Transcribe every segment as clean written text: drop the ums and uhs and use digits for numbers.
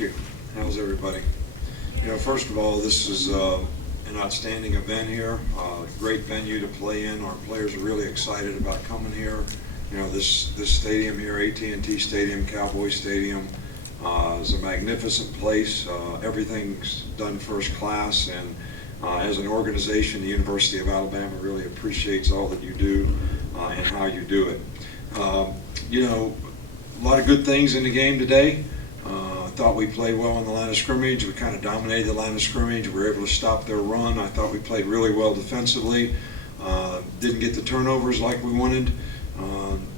you. How's everybody? First of all, this is an outstanding event here. Great venue to play in. Our players are really excited about coming here. This stadium here, AT&T Stadium, Cowboy Stadium, is a magnificent place. Everything's done first class, and as an organization, the University of Alabama really appreciates all that you do and how you do it. A lot of good things in the game today. I thought we played well on the line of scrimmage. We kind of dominated the line of scrimmage. We were able to stop their run. I thought we played really well defensively. Didn't get the turnovers like we wanted.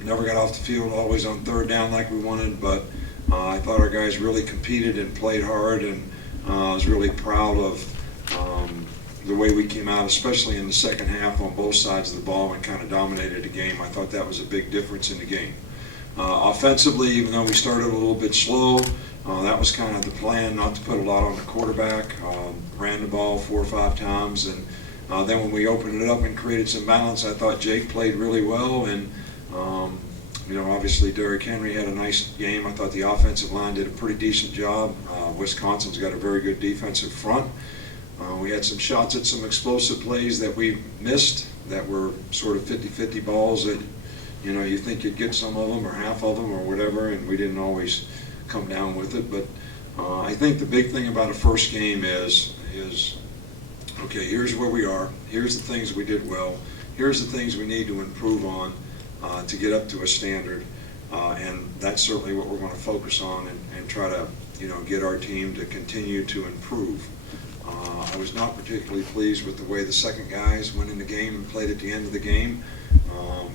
Never got off the field always on third down like we wanted, but I thought our guys really competed and played hard, and I was really proud of the way we came out, especially in the second half on both sides of the ball, and kind of dominated the game. I thought that was a big difference in the game. Offensively, even though we started a little bit slow, that was kind of the plan, not to put a lot on the quarterback. Ran the ball 4 or 5 times, and then when we opened it up and created some balance, I thought Jake played really well, and obviously Derrick Henry had a nice game. I thought the offensive line did a pretty decent job. Wisconsin's got a very good defensive front. We had some shots at some explosive plays that we missed that were sort of 50-50 balls that you think you'd get some of them or half of them or whatever, and we didn't always come down with it. But I think the big thing about a first game is okay, here's where we are, here's the things we did well, here's the things we need to improve on to get up to a standard, and that's certainly what we're going to focus on and try to get our team to continue to improve. I was not particularly pleased with the way the second guys went in the game and played at the end of the game.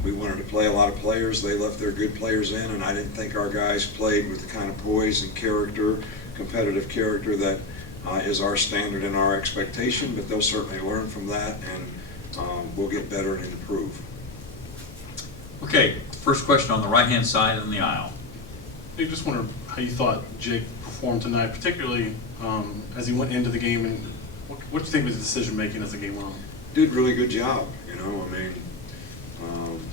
We wanted to play a lot of players. They left their good players in, and I didn't think our guys played with the kind of poise and character, competitive character that is our standard and our expectation, but they'll certainly learn from that, and we'll get better and improve. Okay, first question on the right-hand side of the aisle. I just wondered how you thought Jake performed tonight, particularly as he went into the game, and what do you think was his decision-making as the game went on? Did a really good job,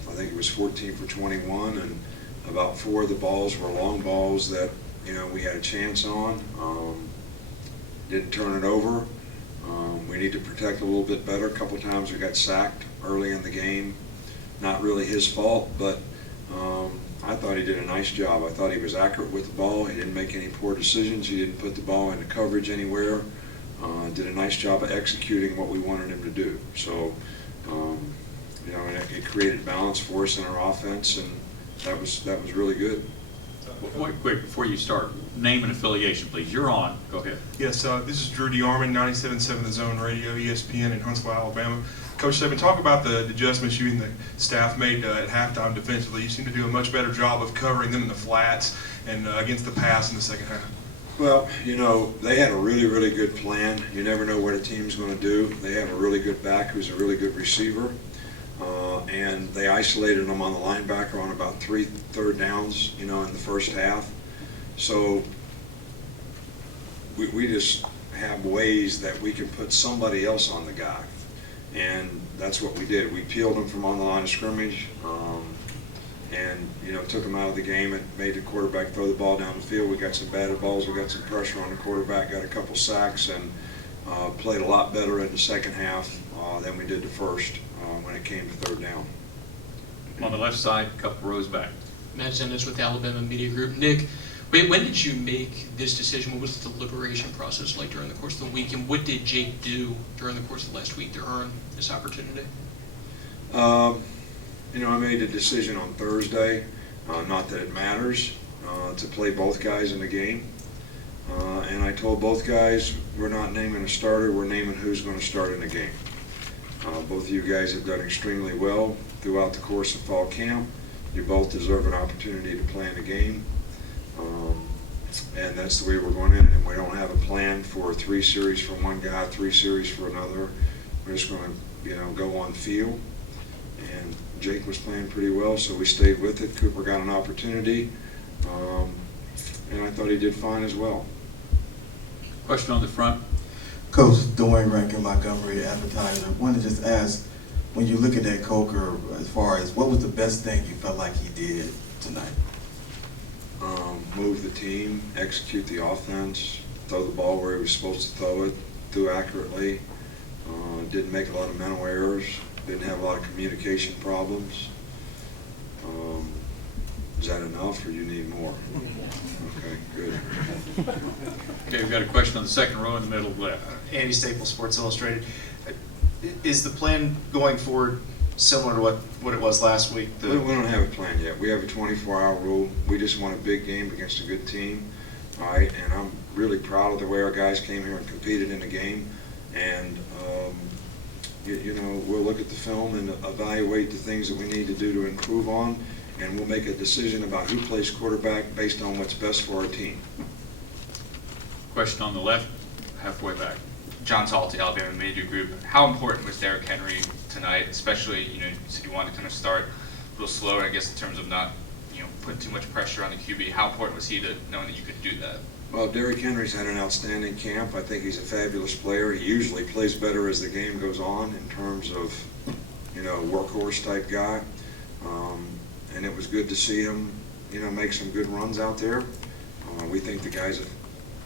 I think it was 14 for 21, and about 4 of the balls were long balls that we had a chance on. Didn't turn it over. We need to protect a little bit better. A couple times we got sacked early in the game. Not really his fault, but I thought he did a nice job. I thought he was accurate with the ball. He didn't make any poor decisions. He didn't put the ball into coverage anywhere. Did a nice job of executing what we wanted him to do. So, it created balance for us in our offense, and that was really good. Wait, before you start, name and affiliation, please. You're on. Go ahead. Yes, this is Drew DeArmond, 97.7 The Zone Radio, ESPN in Huntsville, Alabama. Coach Saban, talk about the adjustments you and the staff made at halftime defensively. You seem to do a much better job of covering them in the flats and against the pass in the second half. Well, they had a really, really good plan. You never know what a team's going to do. They have a really good back who's a really good receiver. And they isolated them on the linebacker on about 3 third downs, in the first half. So we just have ways that we can put somebody else on the guy. And that's what we did. We peeled them from on the line of scrimmage, and took them out of the game and made the quarterback throw the ball down the field. We got some batted balls. We got some pressure on the quarterback. Got a couple sacks, and played a lot better in the second half than we did the first when it came to third down. On the left side, a couple rows back. Matt Zenitz with Alabama Media Group. Nick, when did you make this decision? What was the deliberation process like during the course of the week, and what did Jake do during the course of the last week to earn this opportunity? I made a decision on Thursday, not that it matters, to play both guys in the game. And I told both guys, we're not naming a starter, we're naming who's going to start in the game. Both of you guys have done extremely well throughout the course of fall camp. You both deserve an opportunity to play in the game. And that's the way we're going in. And we don't have a plan for 3 series for one guy, 3 series for another. We're just going to, go on field. And Jake was playing pretty well, so we stayed with it. Cooper got an opportunity, and I thought he did fine as well. Question on the front. Coach Dwayne Rankin, Montgomery Advertiser. I wanted to just ask, when you look at that Coker, as far as what was the best thing you felt like he did tonight? move the team, execute the offense, throw the ball where he was supposed to throw it, threw accurately, didn't make a lot of mental errors, didn't have a lot of communication problems. Is that enough, or you need more? Okay, good. Okay, we've got a question on the second row in the middle left. Andy Staples, Sports Illustrated. Is the plan going forward similar to what it was last week? We don't have a plan yet. We have a 24-hour rule. We just want a big game against a good team. All right, and I'm really proud of the way our guys came here and competed in the game. And, you know, we'll look at the film and evaluate the things that we need to do to improve on, and we'll make a decision about who plays quarterback based on what's best for our team. Question on the left, halfway back. John Salty, Alabama Media Group. How important was Derrick Henry tonight, especially, you know, you said you wanted to kind of start a little slower, I guess, in terms of not, you know, putting too much pressure on the QB. How important was he to knowing that you could do that? Well, Derrick Henry's had an outstanding camp. I think he's a fabulous player. He usually plays better as the game goes on in terms of, you know, workhorse type guy. And it was good to see him, you know, make some good runs out there. We think the guys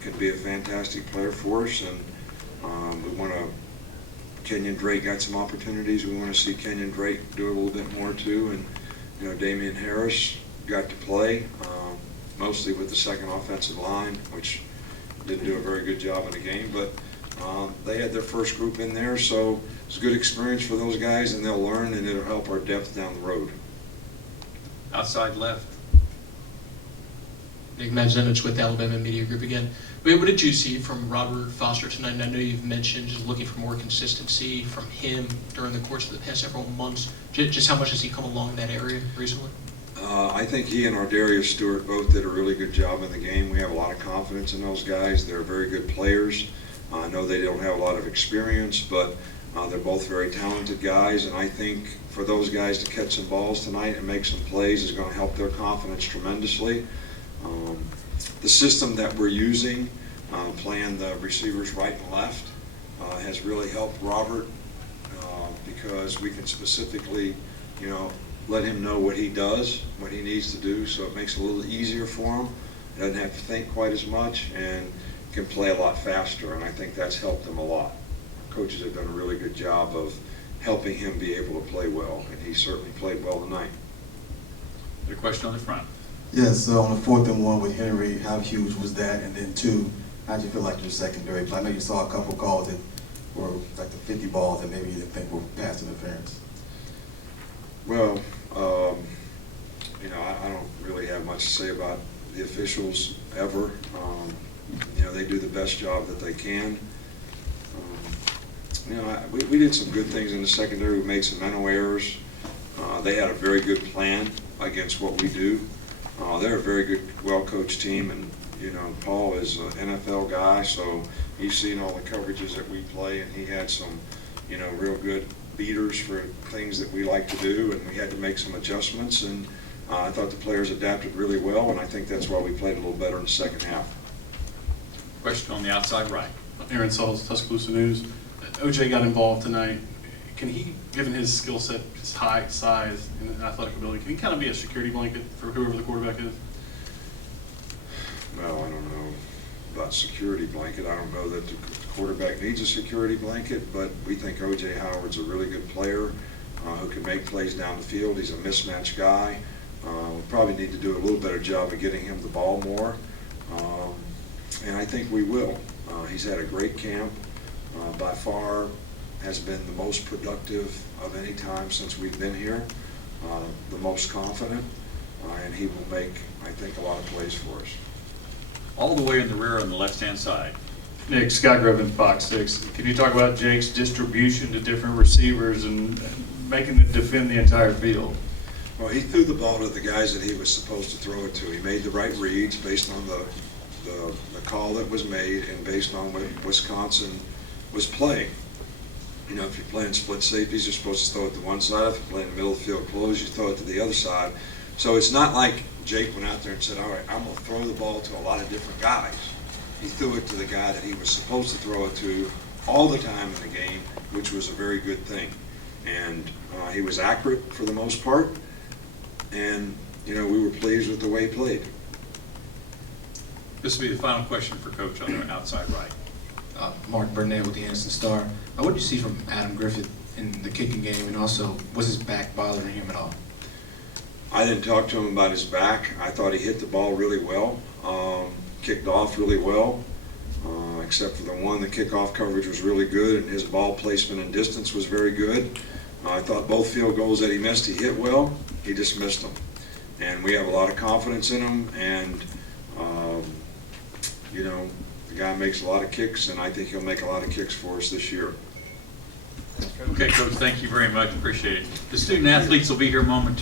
could be a fantastic player for us, and we want to. Kenyon Drake got some opportunities. We want to see Kenyon Drake do a little bit more too, and you know, Damian Harris got to play mostly with the second offensive line, which didn't do a very good job in the game, but they had their first group in there, so it's a good experience for those guys, and they'll learn, and it'll help our depth down the road. Outside left. Nick Mazzenovich with Alabama Media Group again. What did you see from Robert Foster tonight? And I know you've mentioned just looking for more consistency from him during the course of the past several months. Just how much has he come along in that area recently? I think he and Ardarius Stewart both did a really good job in the game. We have a lot of confidence in those guys. They're very good players. I know they don't have a lot of experience, but they're both very talented guys, and I think for those guys to catch some balls tonight and make some plays is going to help their confidence tremendously. The system that we're using, playing the receivers right and left, has really helped Robert because we can specifically, you know, let him know what he does, what he needs to do, so it makes it a little easier for him. He doesn't have to think quite as much and can play a lot faster, and I think that's helped him a lot. Coaches have done a really good job of helping him be able to play well, and he certainly played well tonight. Got a question on the front. Yes, so on the 4th and 1 with Henry, how huge was that? And then 2, how'd you feel like your secondary play? I know you saw a couple calls that were like the 50 balls that maybe you didn't think were pass interference. Well, you know, I don't really have much to say about the officials ever. You know, they do the best job that they can. You know, we did some good things in the secondary. We made some mental errors. They had a very good plan against what we do. They're a very good, well-coached team, and you know, Paul is an NFL guy, so he's seen all the coverages that we play, and he had some, you know, real good beaters for things that we like to do, and we had to make some adjustments, and I thought the players adapted really well, and I think that's why we played a little better in the second half. Question on the outside right. Aaron Sauls, Tuscaloosa News. OJ got involved tonight. Can he, given his skill set, his height, size, and athletic ability, can he kind of be a security blanket for whoever the quarterback is? Well, I don't know about security blanket. I don't know that the quarterback needs a security blanket, but we think O.J. Howard's a really good player who can make plays down the field. He's a mismatch guy. We probably need to do a little better job of getting him the ball more, and I think we will. He's had a great camp. By far has been the most productive of any time since we've been here, the most confident, and he will make, I think, a lot of plays for us. All the way in the rear on the left-hand side. Nick, Scott Groban, Fox 6. Can you talk about Jake's distribution to different receivers and making them defend the entire field? Well, he threw the ball to the guys that he was supposed to throw it to. He made the right reads based on the call that was made and based on what Wisconsin was playing. You know, if you're playing split safeties, you're supposed to throw it to one side. If you're playing middle of the field close, you throw it to the other side. So it's not like Jake went out there and said, all right, I'm going to throw the ball to a lot of different guys. He threw it to the guy that he was supposed to throw it to all the time in the game, which was a very good thing. And he was accurate for the most part. And, you know, we were pleased with the way he played. This will be the final question for Coach on the outside right. Mark Burnett with the Anderson Star. What did you see from Adam Griffith in the kicking game, and also was his back bothering him at all? I didn't talk to him about his back. I thought he hit the ball really well, kicked off really well, except for the one. The kickoff coverage was really good, and his ball placement and distance was very good. I thought both field goals that he missed, he hit well. He just missed them. And we have a lot of confidence in him, and you know, the guy makes a lot of kicks, and I think he'll make a lot of kicks for us this year. Okay, Coach, thank you very much. Appreciate it. The student athletes will be here momentarily.